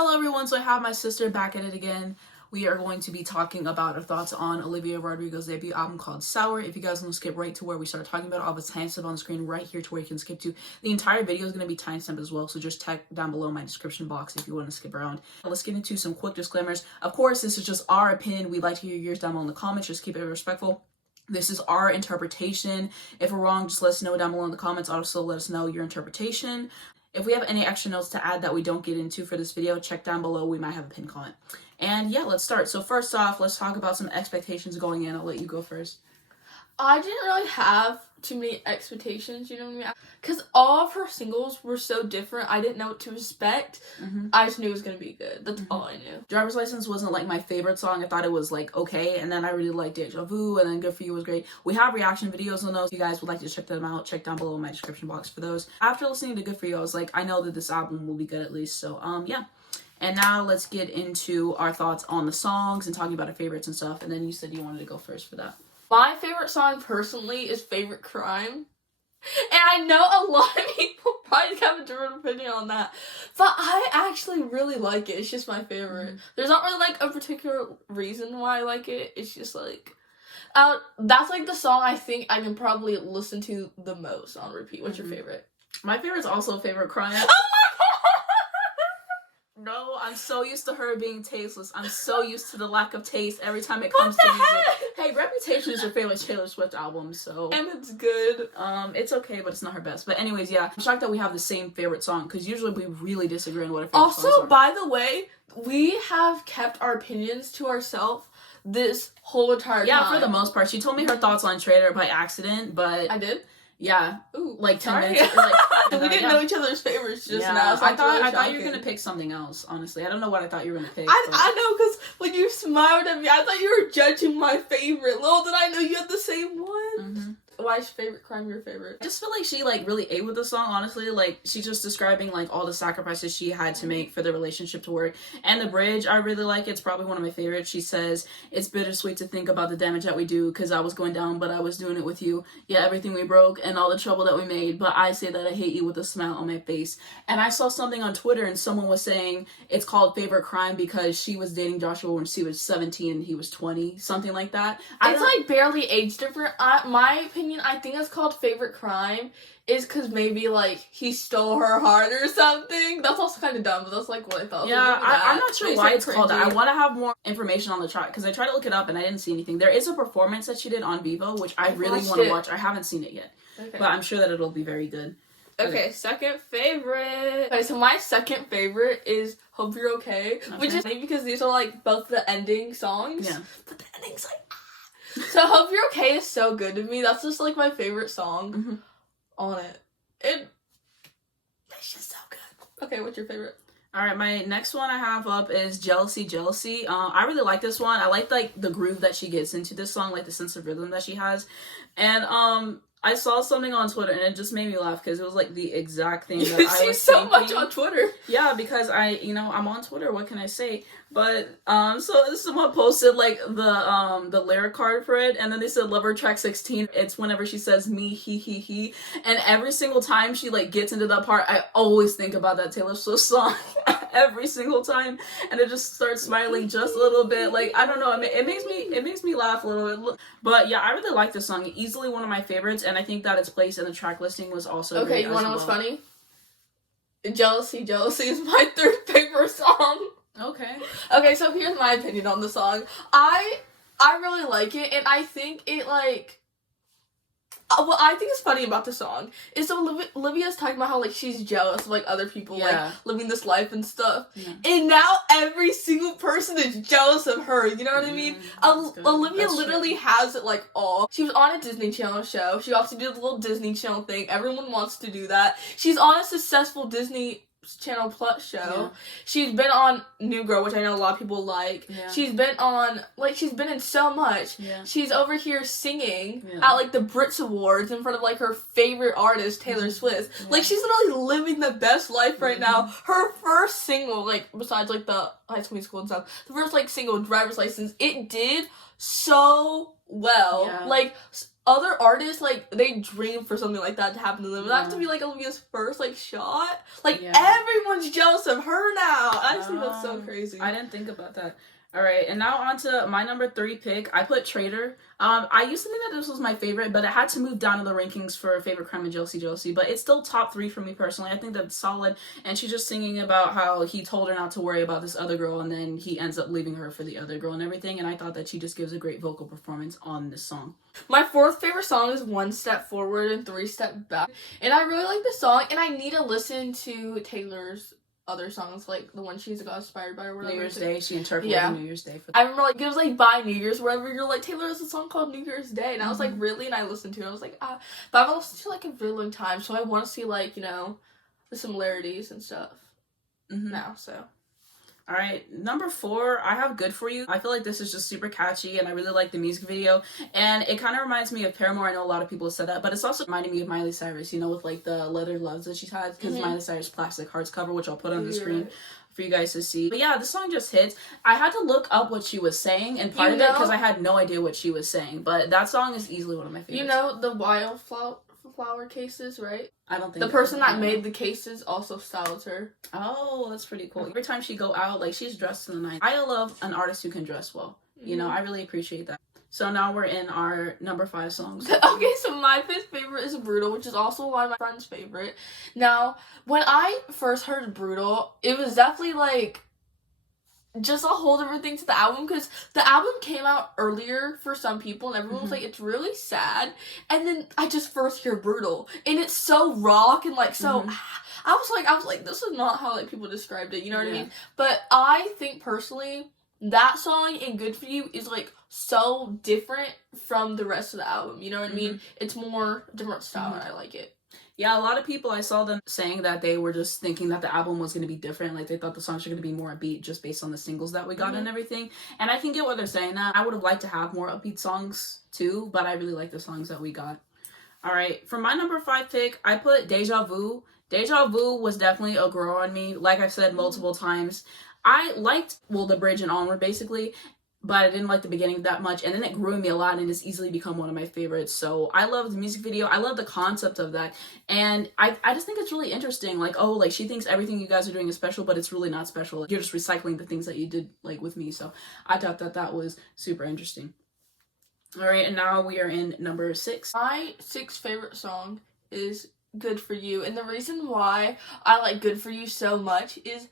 Hello everyone, so I have my sister back at it again. We are going to be talking about our thoughts on Olivia Rodrigo's debut album called Sour. If you guys want to skip right to where we started talking about it, I'll have a timestamp on the screen right here to where you can skip to. The entire video is going to be timestamped as well, so just check down below in my description box if you want to skip around. Let's get into some quick disclaimers. Of course, this is just our opinion. We'd like to hear yours down below in the comments. Just keep it respectful. This is our interpretation. If we're wrong, just let us know down below in the comments. Also, let us know your interpretation. If we have any extra notes to add that we don't get into for this video, check down below. We might have a pinned comment. And yeah, let's start. So first off, let's talk about some expectations going in. I'll let you go first. I didn't really have too many expectations, you know what I mean? Because all of her singles were so different, I didn't know what to expect. I just knew it was going to be good. That's all I knew. Driver's License wasn't like my favorite song. I thought it was like okay, and then I really liked Deja Vu, and then Good For You was great. We have reaction videos on those. If you guys would like to check them out, check down below in my description box for those. After listening to Good For You, I was like, I know that this album will be good at least. So yeah. And now let's get into our thoughts on the songs and talking about our favorites and stuff. And then you said you wanted to go first for that. My favorite song personally is Favorite Crime. And I know a lot of people probably have a different opinion on that. But I actually really like it. It's just my favorite. There's not really like a particular reason why I like it. It's just like, that's like the song I think I can probably listen to the most on repeat. What's your favorite? My favorite's also Favorite Crime. Oh my god! No, I'm so used to her being tasteless. I'm so used to the lack of taste every time it comes to music. Hey, Reputation is your favorite Taylor Swift album, so... And it's good. It's okay, but it's not her best. But anyways, yeah. I'm shocked that we have the same favorite song, because usually we really disagree on what our favorite songs are. Also, by the way, we have kept our opinions to ourselves this whole entire time. Yeah, for the most part. She told me her thoughts on Trader by accident, but... I did? Yeah. Ooh, like 10 sorry. minutes. Or like, we didn't know each other's favorites just now. So I thought you were gonna pick something else. Honestly, I don't know what I thought you were gonna pick. I know, because when you smiled at me, I thought you were judging my favorite. Little did I know you had the same one. Why is Favorite Crime your favorite? I just feel like she like really ate with the song, honestly. Like she's just describing like all the sacrifices she had to make for the relationship to work. And the bridge, I really like. It's probably one of my favorites. She says, "It's bittersweet to think about the damage that we do, because I was going down, but I was doing it with you. Yeah, everything we broke and all the trouble that we made, but I say that I hate you with a smile on my face." And I saw something on Twitter and someone was saying it's called Favorite Crime because she was dating Joshua when she was 17 and he was 20, something like that. It's like barely age different. My opinion, I think it's called Favorite Crime is because maybe like he stole her heart or something. That's also kind of dumb, but that's like what I thought. Yeah, I'm not sure why it's called that. I want to have more information on the track because I tried to look it up and I didn't see anything. There is a performance that she did on Vivo, which I really want to watch. I haven't seen it yet, but I'm sure that it'll be very good. Okay, second favorite. Okay, so my second favorite is Hope You're Okay, which is maybe because these are like both the ending songs. Yeah. But the ending's like, So Hope You're Okay is so good to me. That's just like my favorite song on it. It's just so good. Okay, what's your favorite? Alright, my next one I have up is Jealousy, Jealousy. I really like this one. I like the groove that she gets into this song, like the sense of rhythm that she has. And I saw something on Twitter and it just made me laugh because it was like the exact thing that I was so thinking. much on Twitter. Yeah, because I'm on Twitter. What can I say? But so someone posted like the lyric card for it, and then they said Lover track 16. It's whenever she says me, he, and every single time she like gets into that part, I always think about that Taylor Swift song every single time, and it just starts smiling just a little bit. Like I don't know, it makes me laugh a little bit. But yeah, I really like this song. Easily one of my favorites, and I think that its place in the track listing was also okay. You want to know what's funny? Jealousy, Jealousy is my third favorite song. Okay, so here's my opinion on the song. I really like it, and I think it like what I think is funny about the song is so Olivia's talking about how like she's jealous of like other people like living this life and stuff, and now every single person is jealous of her. You know what I mean? Olivia literally has it like all. She was on a Disney Channel show. She also did a little Disney Channel thing. Everyone wants to do that. She's on a successful Disney Channel Plus show. She's been on New Girl, which I know a lot of people like. She's been on she's been in so much. She's over here singing at like the Brits Awards in front of like her favorite artist Taylor Swift. Like she's literally living the best life right now. Her first single, like besides like the High School Musical and stuff, the first like single, Driver's License, it did so well. Like other artists, like, they dream for something like that to happen to them. And that to be, like, Olivia's first, like, shot. Like, everyone's jealous of her now. And Honestly, that's so crazy. I didn't think about that. All right, and now on to my number 3 pick. I put Traitor. I used to think that this was my favorite, but it had to move down in the rankings for favorite crime and jealousy. But it's still top 3 for me personally. I think that's solid. And she's just singing about how he told her not to worry about this other girl, and then he ends up leaving her for the other girl and everything. And I thought that she just gives a great vocal performance on this song. My 4th favorite song is One Step Forward and 3 Step Back. And I really like this song, and I need to listen to Taylor's other songs, like the one she's got inspired by or whatever. New Year's Day, she interpreted New Year's Day. I remember, like, it was, like, by New Year's, wherever you're like, Taylor has a song called New Year's Day, and I was like, really? And I listened to it, I was like, but I haven't listened to, like, a really long time, so I want to see, like, you know, the similarities and stuff now, so. All right, number 4, I have Good For You. I feel like this is just super catchy, and I really like the music video, and it kind of reminds me of Paramore. I know a lot of people have said that, but it's also reminding me of Miley Cyrus, you know, with, like, the leather gloves that she's had, because Miley Cyrus Plastic Hearts cover, which I'll put on the screen for you guys to see. But yeah, this song just hits. I had to look up what she was saying, and part of it because I had no idea what she was saying, but that song is easily one of my favorites. You know the wildflower cases, right? I don't think the person that made the cases also styled her. Oh, that's pretty cool. Every time she go out, like, she's dressed to the nines. I love an artist who can dress well. You know, I really appreciate that. So now we're in our number 5 songs. Okay, so my 5th favorite is Brutal, which is also one of my friend's favorite. Now, when I first heard Brutal, it was definitely, like, just a whole different thing to the album, because the album came out earlier for some people, and everyone was like, it's really sad, and then I just first hear Brutal, and it's so rock, and, like, so, I was like, this is not how, like, people described it, you know what I mean? But I think, personally, that song and Good For You is, like, so different from the rest of the album, you know what I mean? It's more different style, and I like it. Yeah, a lot of people, I saw them saying that they were just thinking that the album was going to be different. Like, they thought the songs were going to be more upbeat just based on the singles that we got and everything. And I can get what they're saying that. I would have liked to have more upbeat songs too, but I really like the songs that we got. All right, for my number 5 pick, I put Deja Vu. Deja Vu was definitely a grow on me, like I've said multiple times. I liked, the bridge and onward, basically, but I didn't like the beginning that much, and then it grew on me a lot, and it's easily become one of my favorites. So I love the music video, I love the concept of that, and I just think it's really interesting, like, oh, like, she thinks everything you guys are doing is special, but it's really not special. You're just recycling the things that you did, like, with me. So I thought that was super interesting. All right, and now we are in number 6. My 6th favorite song is Good For You, and the reason why I like Good For You so much is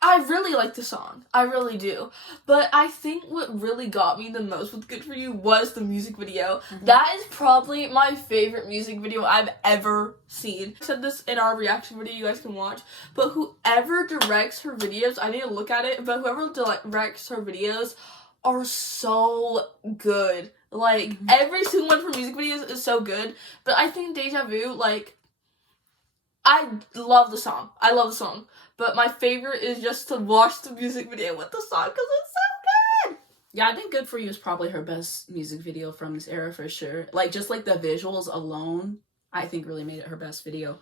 I really like the song. I really do. But I think what really got me the most with Good For You was the music video. That is probably my favorite music video I've ever seen. I said this in our reaction video you guys can watch, but whoever directs her videos, I need to look at it, but whoever directs her videos are so good. Like, every single one for music videos is so good, but I think Deja Vu, like, I love the song. I love the song. But my favorite is just to watch the music video with the song, because it's so good! Yeah, I think Good For You is probably her best music video from this era for sure. Like, just like the visuals alone, I think really made it her best video.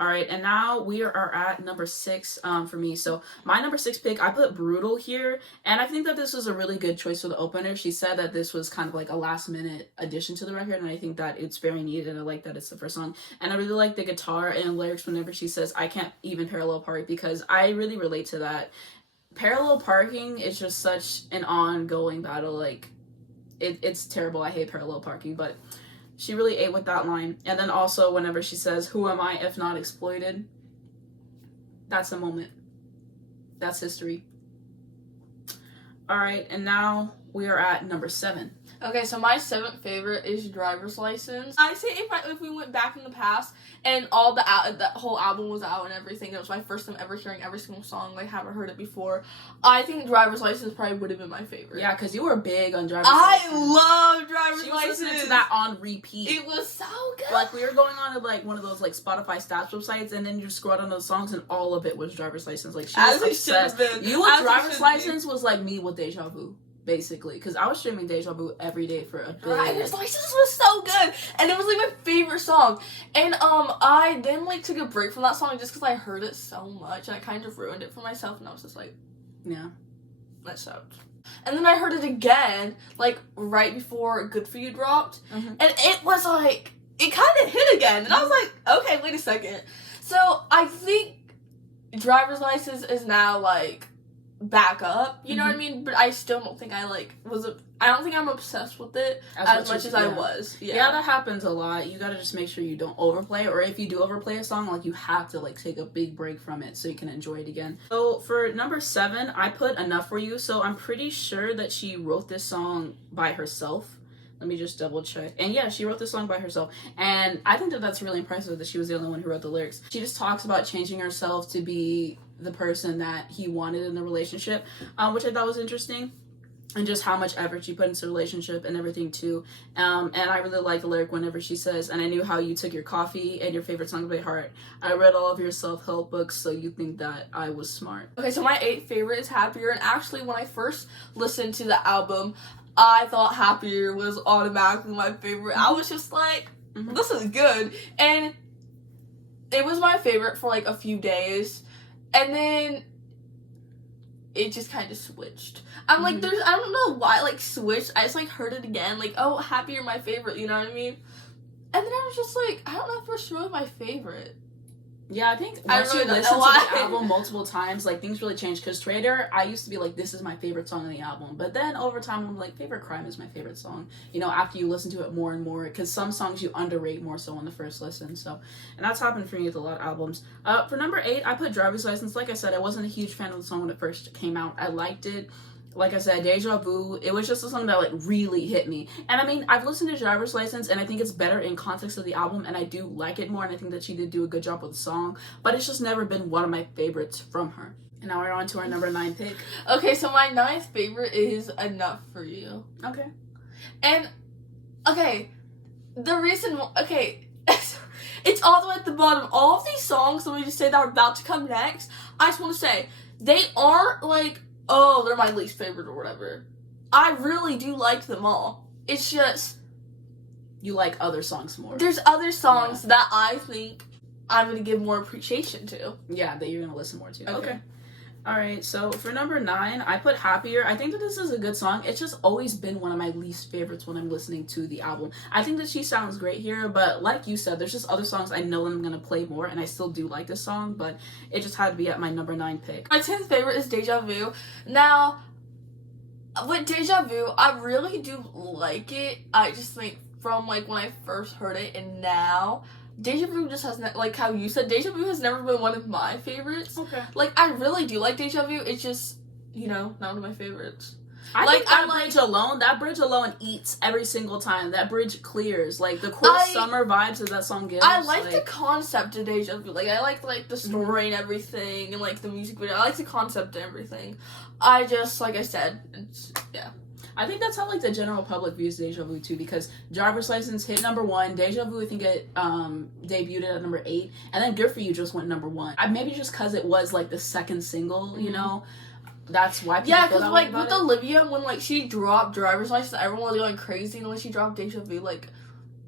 All right, and now we are at number 6 for me. So my number 6 pick, I put Brutal here, and I think that this was a really good choice for the opener. She said that this was kind of like a last-minute addition to the record, and I think that it's very needed. I like that it's the first song, and I really like the guitar and lyrics whenever she says, I can't even parallel park, because I really relate to that. Parallel parking is just such an ongoing battle. Like, it's terrible. I hate parallel parking, but she really ate with that line. And then also whenever she says, who am I if not exploited? That's a moment. That's history. All right, and now we are at number 7. Okay, so my 7th favorite is Driver's License. I say if we went back in the past and all that whole album was out and everything, it was my first time ever hearing every single song, like, haven't heard it before, I think Driver's License probably would have been my favorite. Yeah, because you were big on Driver's License. I love Driver's License. She was listening to that on repeat. It was so good. Like, we were going on to, like, one of those, like, Spotify stats websites, and then you scroll down those songs, and all of it was Driver's License. Like, she was obsessed. You with Driver's License was like me with Deja Vu. Basically, because I was streaming Deja Vu every day for a day. Driver's License was so good, and it was like my favorite song. And I then like took a break from that song just because I heard it so much, and I kind of ruined it for myself. And I was just like, yeah, that sucked. And then I heard it again, like right before Good For You dropped, and it was like it kind of hit again, and I was like, okay, wait a second. So I think Driver's License is now like back up, you know what I mean? But I still don't think I don't think I'm obsessed with it as much as I was. Yeah, that happens a lot. You gotta just make sure you don't overplay, or if you do overplay a song, like, you have to, like, take a big break from it so you can enjoy it again. So for number 7, I put Enough For You. So I'm pretty sure that she wrote this song by herself. Let me just double check. And yeah, she wrote this song by herself. And I think that that's really impressive that she was the only one who wrote the lyrics. She just talks about changing herself to be the person that he wanted in the relationship, which I thought was interesting. And just how much effort she put into the relationship and everything too. And I really like the lyric whenever she says, "And I knew how you took your coffee and your favorite song by heart. I read all of your self-help books, so you think that I was smart." Okay, so my 8th favorite is Happier. And actually, when I first listened to the album, I thought Happier was automatically my favorite. I was just like, this is good. And it was my favorite for like a few days. And then it just kind of switched. I'm like, I don't know why, like, switched. I just, like, heard it again. Like, oh, Happier, my favorite, you know what I mean? And then I was just like, I don't know if it's really my favorite. Yeah, I think once you listen to the album multiple times, like, things really change. Because Traitor, I used to be like, this is my favorite song on the album. But then over time, I'm like, Favorite Crime is my favorite song. You know, after you listen to it more and more. Because some songs you underrate more so on the first listen. So, and that's happened for me with a lot of albums. For number 8, I put Driver's License. Like I said, I wasn't a huge fan of the song when it first came out. I liked it. Like I said, Deja Vu, it was just a song that, like, really hit me. And I mean, I've listened to Driver's License, and I think it's better in context of the album, and I do like it more, and I think that she did do a good job with the song, but it's just never been one of my favorites from her. And now we're on to our number 9 pick. Okay, so my 9th favorite is Enough For You. Okay. And, okay, the reason, it's all the way at the bottom. All of these songs that we just say that are about to come next, I just want to say, they aren't, like, oh, they're my least favorite or whatever. I really do like them all. It's just, you like other songs more. There's other songs that I think I'm going to give more appreciation to. Yeah, that you're going to listen more to. Okay. Alright, so for number 9, I put Happier. I think that this is a good song. It's just always been one of my least favorites when I'm listening to the album. I think that she sounds great here, but like you said, there's just other songs I know that I'm going to play more, and I still do like this song, but it just had to be at my number 9 pick. My 10th favorite is Deja Vu. Now, with Deja Vu, I really do like it. I just think from, like, when I first heard it and now, Deja Vu just has, like how you said, Deja Vu has never been one of my favorites. Okay. Like, I really do like Deja Vu. It's just, you know, not one of my favorites. I like that bridge alone eats every single time. That bridge clears. Like, the cool summer vibes that song gives. I like the concept of Deja Vu. Like, I like the story and everything, and, like, the music video. I like the concept and everything. I just, like I said, it's, yeah. I think that's how, like, the general public views Deja Vu too, because Driver's License hit number 1, Deja Vu I think it debuted at number 8, and then Good For You just went number 1. Maybe just because it was, like, the second single, you know, that's why people feel that way about with Olivia, when, like, she dropped Driver's License, everyone was going crazy, and when she dropped Deja Vu, like,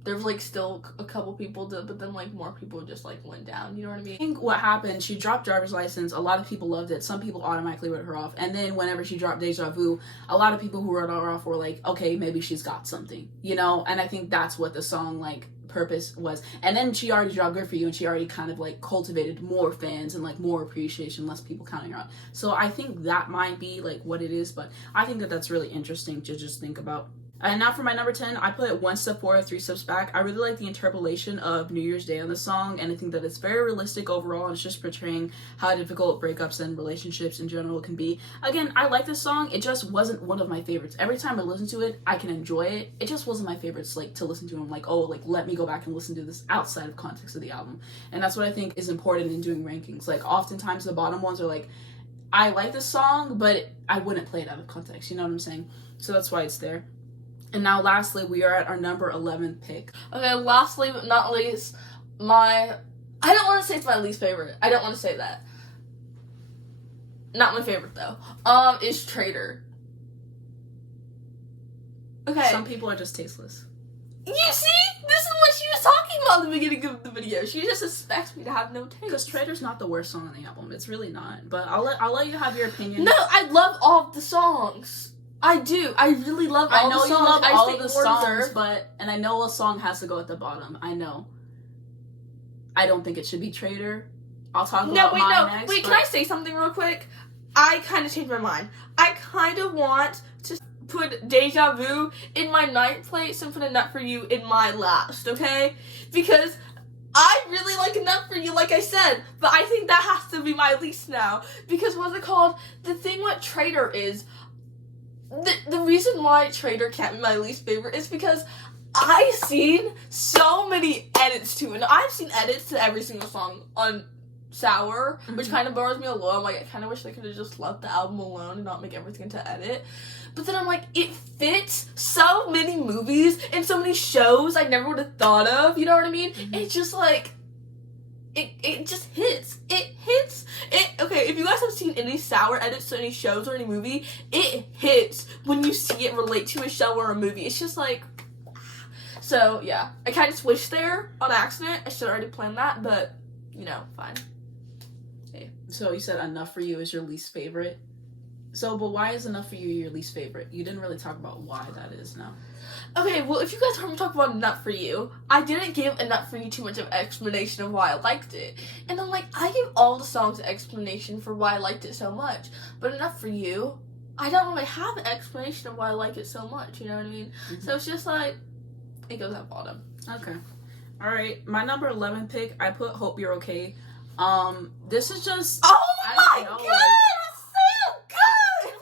there was, like, still a couple people did, but then, like, more people just, like, went down, you know what I mean? I think what happened, she dropped Driver's License, a lot of people loved it, some people automatically wrote her off, and then whenever she dropped Deja Vu, a lot of people who wrote her off were like, okay, maybe she's got something, you know? And I think that's what the song, like, purpose was. And then she already dropped Good For You, and she already kind of, like, cultivated more fans and, like, more appreciation, less people counting her out. So I think that might be, like, what it is, but I think that that's really interesting to just think about. And now for my number 10, I put it 1 step forward, 3 steps back. I really like the interpolation of New Year's Day on the song, and I think that it's very realistic overall, and it's just portraying how difficult breakups and relationships in general can be. Again, I like this song, it just wasn't one of my favorites. Every time I listen to it, I can enjoy it. It just wasn't my favorites, like, to listen to. I'm like, oh, like, let me go back and listen to this outside of context of the album. And that's what I think is important in doing rankings. Like, oftentimes the bottom ones are like, I like this song, but I wouldn't play it out of context, you know what I'm saying? So that's why it's there. And now, lastly, we are at our number 11th pick. Okay, lastly but not least, I don't want to say it's my least favorite. I don't want to say that. Not my favorite, though. Is Traitor. Okay. Some people are just tasteless. You see? This is what she was talking about at the beginning of the video. She just expects me to have no taste. Because Traitor's not the worst song on the album. It's really not. But I'll let you have your opinion. No, I love all of the songs. I do. I really love all the songs. I know you love all of the songs, and I know a song has to go at the bottom. I know. I don't think it should be Traitor. I'll talk about mine next. Wait, can I say something real quick? I kind of changed my mind. I kind of want to put Deja Vu in my ninth place and put A Nut For You in my last, okay? Because I really like A Nut For You, like I said, but I think that has to be my least now. Because what's it called? The thing with Traitor is, the reason why Traitor can't be my least favorite is because I've seen so many edits to it. And I've seen edits to every single song on Sour, which kind of bores me a little. I'm like, I kind of wish they could have just left the album alone and not make everything into edit. But then I'm like, it fits so many movies and so many shows I never would have thought of. You know what I mean? It's just like, it just hits. It hits. Okay, if you guys have seen any Sour edits to any shows or any movie, it hits when you see it relate to a show or a movie. It's just like, so yeah. I kind of switched there on accident. I should have already planned that, but, you know, fine. Hey. So you said Enough For You is your least favorite? So, but why is Enough For You your least favorite? You didn't really talk about why that is now. Okay, well, if you guys heard me talk about A Nut For You, I didn't give A Nut For You too much of an explanation of why I liked it. And I'm like, I give all the songs an explanation for why I liked it so much. But A Nut For You, I don't really have an explanation of why I like it so much, you know what I mean? So it's just like, it goes at bottom. Okay. Alright, my number 11 pick, I put Hope You're Okay. This is just... Oh my god! It's so good!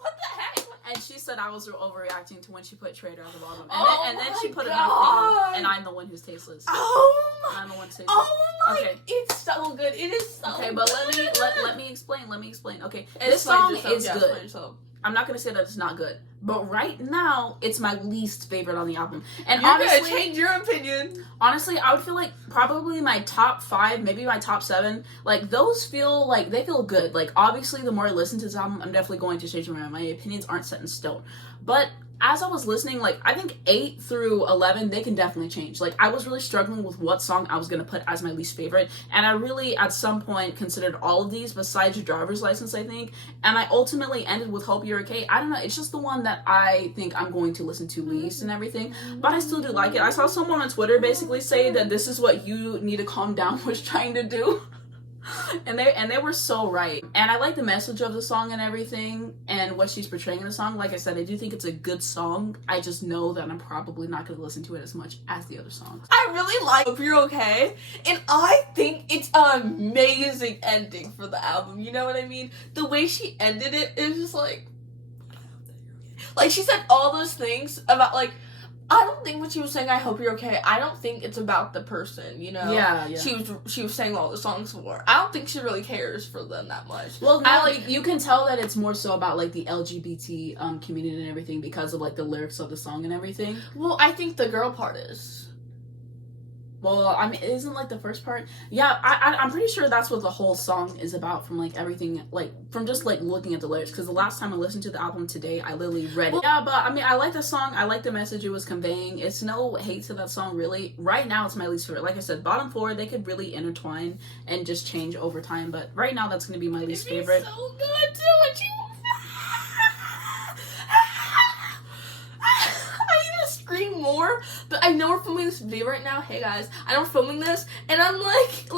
What the heck? And she said I was overreacting to when she put Traitor at the bottom. And then she put God. Enough For You, and I'm the one who's tasteless. Oh my... I'm the one tasteless. Oh my... Okay. It's so good. It is so okay, good. but let me explain. Okay, this song is good. I'm not gonna say that it's not good, but right now it's my least favorite on the album. And You're honestly, gonna change your opinion. Honestly, I would feel like probably my top 5, maybe my top 7, like those feel like they feel good. Like obviously, the more I listen to this album, I'm definitely going to change my mind. My opinions aren't set in stone, but as I was listening, like I think 8 through 11, they can definitely change. Like I was really struggling with what song I was gonna put as my least favorite, and I really at some point considered all of these besides Driver's License, I think, and I ultimately ended with Hope You're Okay. I don't know, it's just the one that I think I'm going to listen to least and everything, but I still do like it. I saw someone on Twitter basically say that this is what You Need to Calm Down was trying to do. And they were so right. And I like the message of the song and everything and what she's portraying in the song. Like I said, I do think it's a good song. I just know that I'm probably not going to listen to it as much as the other songs. I really like Hope You're Okay, and I think it's an amazing ending for the album. You know what I mean? The way she ended it is just like she said all those things about like, I don't think when she was saying I hope you're okay, I don't think it's about the person, you know? Yeah. She was saying all the songs for. I don't think she really cares for them that much. Well, now you can tell that it's more so about like the LGBT community and everything because of like the lyrics of the song and everything. Well, I think the girl part is. Well, I mean, isn't like the first part? Yeah, I'm pretty sure that's what the whole song is about from like everything, like from just like looking at the lyrics. Because the last time I listened to the album today, I literally read it. Yeah, but I mean, I like the song. I like the message it was conveying. It's no hate to that song, really. Right now, it's my least favorite. Like I said, bottom 4, they could really intertwine and just change over time. But right now, that's going to be my least favorite. So good too, and she. Scream more, but I know we're filming this video right now. Hey guys, I know we're filming this, and I'm like,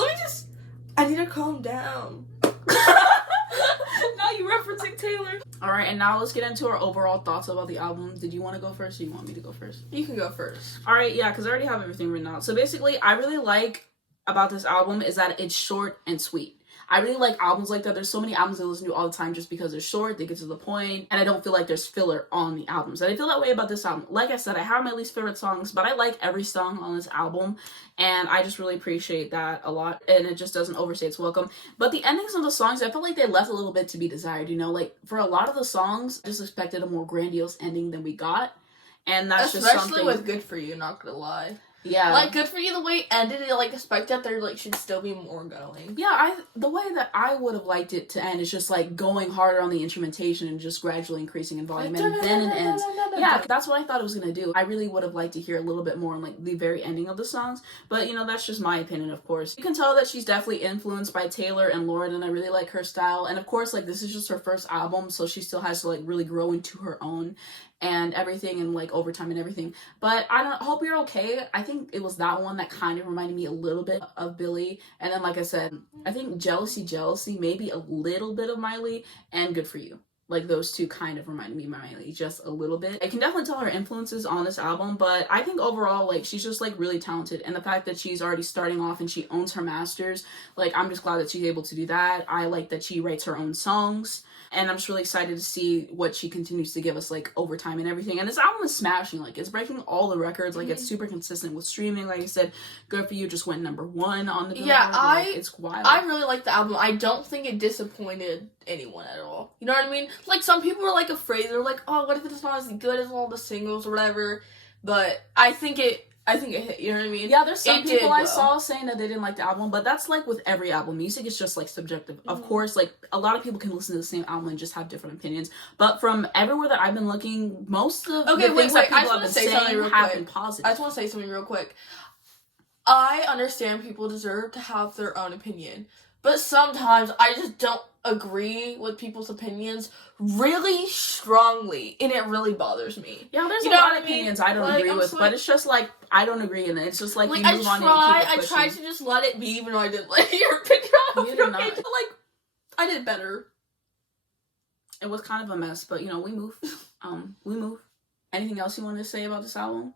I need to calm down. Now you're referencing Taylor. Alright, and now let's get into our overall thoughts about the album. Did you want to go first or you want me to go first? You can go first. Alright, yeah, because I already have everything written out. So basically, I really like about this album is that it's short and sweet. I really like albums like that. There's so many albums I listen to all the time just because they're short, they get to the point, and I don't feel like there's filler on the albums. And I feel that way about this album. Like I said, I have my least favorite songs, but I like every song on this album, and I just really appreciate that a lot, and it just doesn't overstay its welcome. But the endings of the songs, I felt like they left a little bit to be desired, you know? Like, for a lot of the songs, I just expected a more grandiose ending than we got, and that's just something... Especially with Good For You, not gonna lie. Yeah. Like, Good For You, the way it ended, it, like, expect that there, like, should still be more going. Yeah, the way that I would have liked it to end is just, like, going harder on the instrumentation and just gradually increasing in volume, and then it ends. Yeah, that's what I thought it was gonna do. I really would have liked to hear a little bit more on, like, the very ending of the songs, but, you know, that's just my opinion, of course. You can tell that she's definitely influenced by Taylor and Lauren, and I really like her style, and of course, like, this is just her first album, so she still has to, like, really grow into her own. and everything, and like overtime and everything. But I hope you're okay. I think it was that one that kind of reminded me a little bit of Billie. And then, like I said, I think Jealousy, maybe a little bit of Miley, and Good For You. Like, those two kind of remind me of Miley, just a little bit. I can definitely tell her influences on this album, but I think overall, like, she's just, like, really talented. And the fact that she's already starting off and she owns her masters, like, I'm just glad that she's able to do that. I like that she writes her own songs. And I'm just really excited to see what she continues to give us, like, over time and everything. And this album is smashing. Like, it's breaking all the records. Like, it's super consistent with streaming. Like I said, Good For You just went #1 on the Billboard. Yeah, it's wild. I really like the album. I don't think it disappointed anyone at all. You know what I mean? Like, some people are, like, afraid. They're like, oh, what if it's not as good as all the singles or whatever? But I think it hit, you know what I mean? Yeah, there's some people I saw saying that they didn't like the album, but that's like with every album. Music is just like subjective. Of course, like a lot of people can listen to the same album and just have different opinions. But from everywhere that I've been looking, most of the things that people have been saying have been positive. I just want to say something real quick. I understand people deserve to have their own opinion, but sometimes I just don't agree with people's opinions really strongly, and it really bothers me. Yeah, there's a lot of opinions I don't agree with, but it's just like I don't agree, and it's just like you move on and you keep it pushing. I tried to just let it be, even though I didn't like your opinion. You did not. But like, I did better. It was kind of a mess, but you know, we move. We move. Anything else you wanted to say about this album?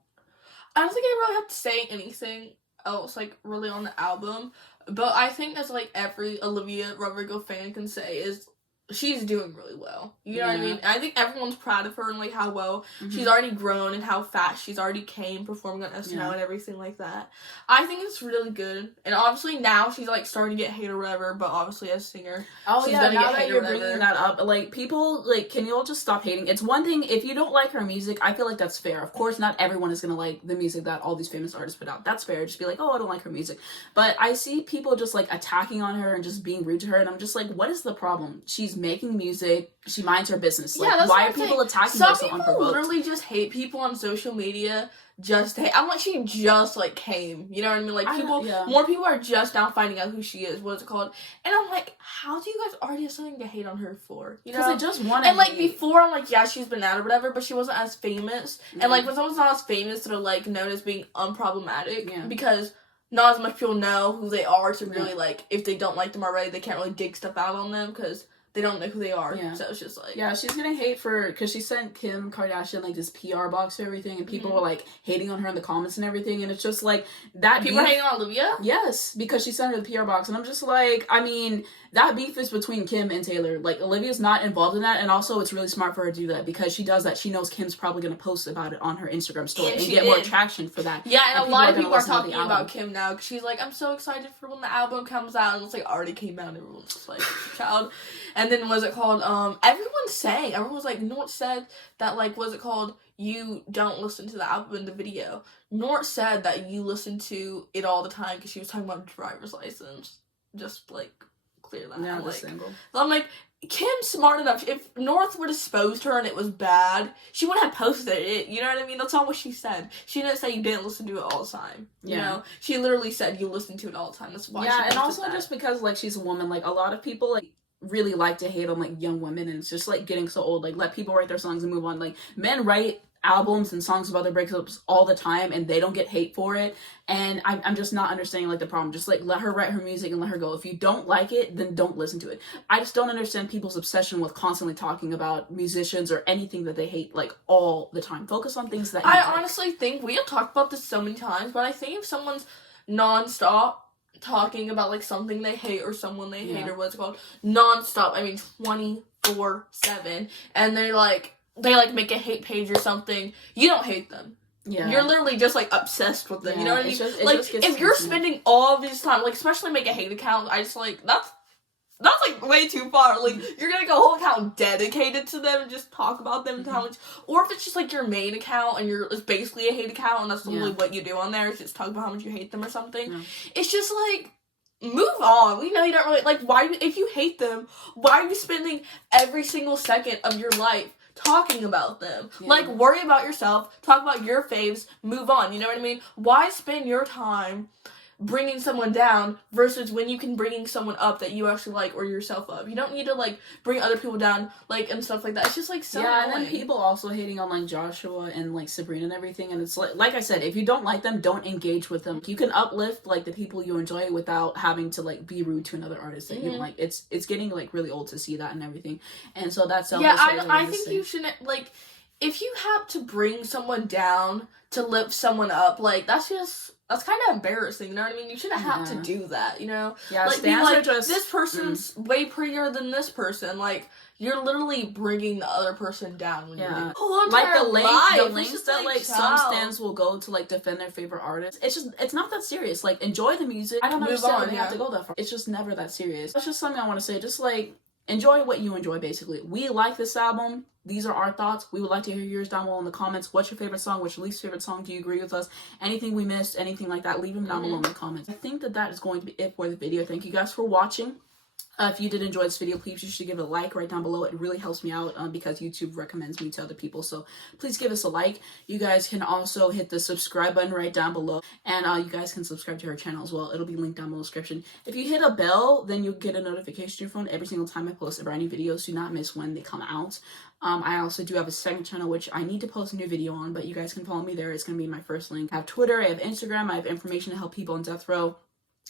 I don't think I really have to say anything else, like, really on the album. But I think that's, like, every Olivia Rodrigo fan can say is she's doing really well. You know what I mean? And I think everyone's proud of her and, like, how well she's already grown and how fast she's already came performing on SNL and everything like that. I think it's really good. And obviously now she's, like, starting to get hate or whatever, but obviously as a singer, she's gonna now get that hate you're or whatever. bringing that up, like, people, like, can you all just stop hating? It's one thing, if you don't like her music, I feel like that's fair. Of course, not everyone is gonna like the music that all these famous artists put out. That's fair. Just be like, oh, I don't like her music. But I see people just, like, attacking on her and just being rude to her, and I'm just like, what is the problem? She's making music. She minds her business. Like, yeah, why are people attacking her so unprovoked? Some people literally just hate people on social media. I'm like, she just, like, came. You know what I mean? Like, more people are just now finding out who she is. What is it called? And I'm like, how do you guys already have something to hate on her for? You know? Because they just want to. And, like, before, I'm like, yeah, she's been out or whatever, but she wasn't as famous. And, like, when someone's not as famous, they're, like, known as being unproblematic. Because not as much people know who they are to really, like, if they don't like them already, they can't really dig stuff out on them because they don't know who they are. So it's just like... Yeah, she's getting hate because she sent Kim Kardashian, like, this PR box or everything, and people were, like, hating on her in the comments and everything, and it's just, like, that people are hating on Olivia? Yes, because she sent her the PR box, and I'm just like, I mean, that beef is between Kim and Taylor. Like, Olivia's not involved in that, and also it's really smart for her to do that, because she does that. She knows Kim's probably going to post about it on her Instagram story and get more traction for that. Yeah, and a lot of people are talking about Kim now, because she's like, I'm so excited for when the album comes out, and it's like, already came out, and everyone's just like, child. And then, what's it called? Everyone's like, Nort said that, like, what's it called? You don't listen to the album in the video. Nort said that you listen to it all the time because she was talking about driver's license. Just, like, clear that. Yeah, like, single. I'm like, Kim's smart enough. If North would have exposed her and it was bad, she wouldn't have posted it. You know what I mean? That's not what she said. She didn't say you didn't listen to it all the time. You know? She literally said you listen to it all the time. That's why she posted and also that. Just because, like, she's a woman, like, a lot of people, like, really like to hate on, like, young women, and it's just, like, getting so old. Like, let people write their songs and move on. Like, men write albums and songs about their breakups all the time, and they don't get hate for it, and I'm just not understanding, like, the problem. Just, like, let her write her music and let her go. If you don't like it, then don't listen to it. I just don't understand people's obsession with constantly talking about musicians or anything that they hate, like, all the time. Focus on things that you like. Honestly think, we have talked about this so many times, but I think if someone's non-stop talking about, like, something they hate or someone they hate or what's it called, non-stop, I mean 24/7, and they make a hate page or something, you don't hate them. Yeah. You're literally just, like, obsessed with them. You know what I mean? Like, if you're spending all of this time, like, especially make a hate account, I just, like, that's like way too far. Like, you're gonna make a whole account dedicated to them and just talk about them and how much, or if it's just, like, your main account and it's basically a hate account and that's literally what you do on there, is just talk about how much you hate them or something. It's just, like, move on. We know you don't really, like, if you hate them, why are you spending every single second of your life talking about them? Like, worry about yourself, talk about your faves, move on. You know what I mean? Why spend your time bringing someone down versus when you can bringing someone up that you actually like or yourself up. You don't need to like bring other people down like and stuff like that. It's just like so annoying. And then people also hating on like Joshua and like Sabrina and everything, and it's like I said, if you don't like them, don't engage with them. You can uplift like the people you enjoy without having to like be rude to another artist that you don't like. It's getting like really old to see that and everything, and so that's I think you shouldn't like if you have to bring someone down to lift someone up, like that's kind of embarrassing, you know what I mean? You shouldn't have to do that, you know? Yeah, like, be like, this person's way prettier than this person. Like, you're literally bringing the other person down when you do it. Like, the lengths that, like, some stans will go to, like, defend their favorite artist. It's not that serious. Like, enjoy the music. I don't understand why you have to go that far. It's just never that serious. That's just something I want to say. Just, like, enjoy what you enjoy, basically. We like this album. These are our thoughts. We would like to hear yours down below in the comments. What's your favorite song? What's your least favorite song? Do you agree with us? Anything we missed? Anything like that? Leave them down below in the comments. I think that is going to be it for the video. Thank you guys for watching. If you did enjoy this video, please you should give it a like right down below. It really helps me out because YouTube recommends me to other people. So please give us a like. You guys can also hit the subscribe button right down below. And you guys can subscribe to our channel as well. It'll be linked down below in the description. If you hit a bell, then you'll get a notification to your phone every single time I post a brand new video. So do not miss when they come out. I also do have a second channel, which I need to post a new video on. But you guys can follow me there. It's going to be my first link. I have Twitter. I have Instagram. I have information to help people on death row.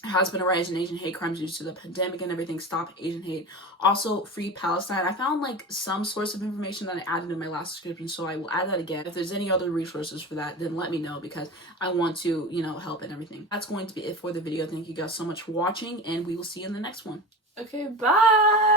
Has been a rise in Asian hate crimes due to the pandemic and everything. Stop Asian hate. Also, free Palestine. I found like some source of information that I added in my last description, so I will add that again. If there's any other resources for that, then let me know because I want to, help and everything. That's going to be it for the video. Thank you guys so much for watching, and we will see you in the next one. Okay, bye!